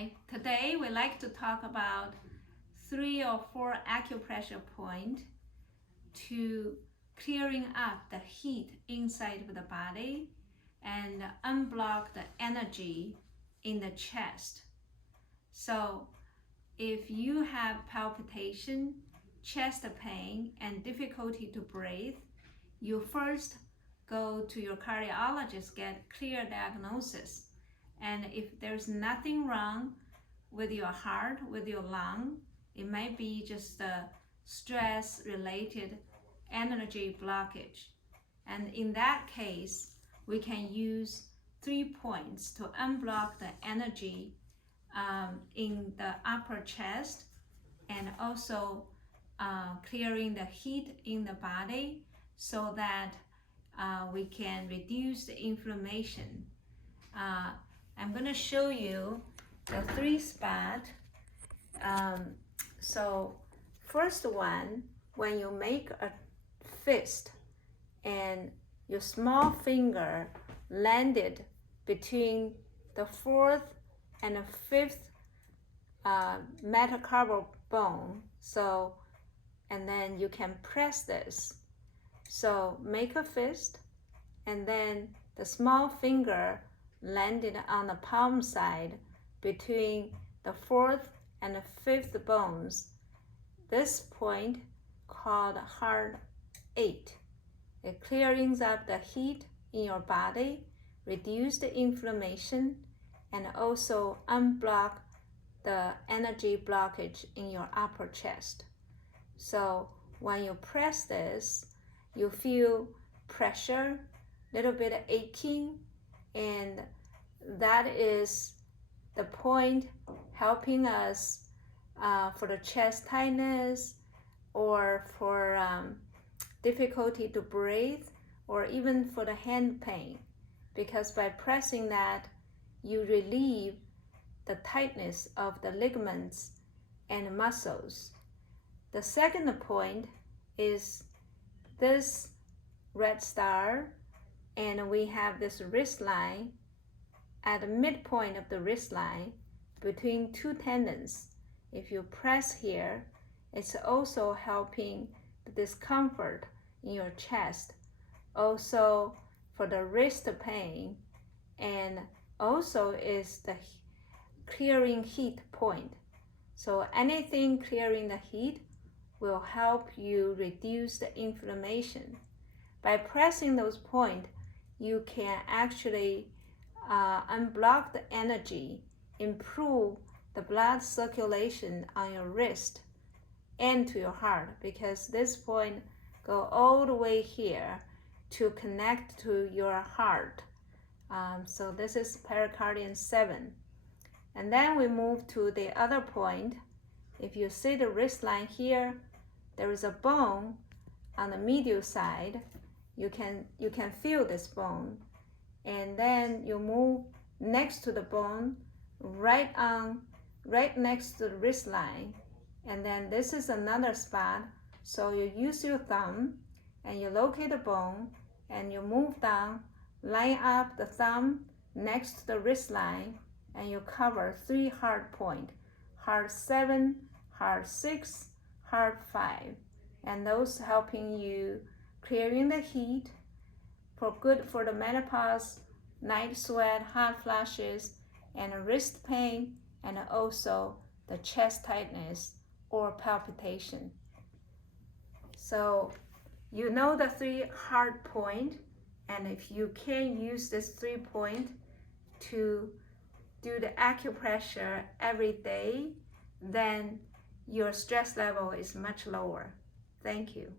Hi, today we like to talk about 3 or 4 acupressure points to clearing up the heat inside of the body and unblock the energy in the chest. So if you have palpitation, chest pain, and difficulty to breathe, you first go to your cardiologist, get clear diagnosis. And if there's nothing wrong with your heart, with your lung, it might be just a stress-related energy blockage. And in that case, we can use 3 points to unblock the energy in the upper chest and also clearing the heat in the body so that we can reduce the inflammation. I'm going to show you the 3 spots. So first one, when you make a fist and your small finger landed between the 4th and the 5th metacarpal bone, and then you can press this. So make a fist, and then the small finger landed on the palm side between the 4th and the 5th bones. This point called heart 8. It clears up the heat in your body, reduce the inflammation, and also unblock the energy blockage in your upper chest. So when you press this, you feel pressure, little bit of aching, and that is the point helping us for the chest tightness or for difficulty to breathe, or even for the hand pain, because by pressing that you relieve the tightness of the ligaments and muscles. The second point is this red star, and we have this wrist line at the midpoint of the wrist line between 2 tendons. If you press here, it's also helping the discomfort in your chest, also for the wrist pain, and also is the clearing heat point. So anything clearing the heat will help you reduce the inflammation. By pressing those points, you can actually unblock the energy, improve the blood circulation on your wrist and to your heart, because this point go all the way here to connect to your heart. So this is pericardium 7. And then we move to the other point. If you see the wrist line here, there is a bone on the medial side. You can feel this bone, and then you move next to the bone, right next to the wrist line, and then this is another spot. So you use your thumb and you locate the bone, and you move down, line up the thumb next to the wrist line, and you cover 3 heart points: heart 7, heart 6, heart 5, and those helping you clearing the heat, good for the menopause, night sweat, hot flashes, and wrist pain, and also the chest tightness or palpitation. So you know the 3 heart points, and if you can use this 3 points to do the acupressure every day, then your stress level is much lower. Thank you.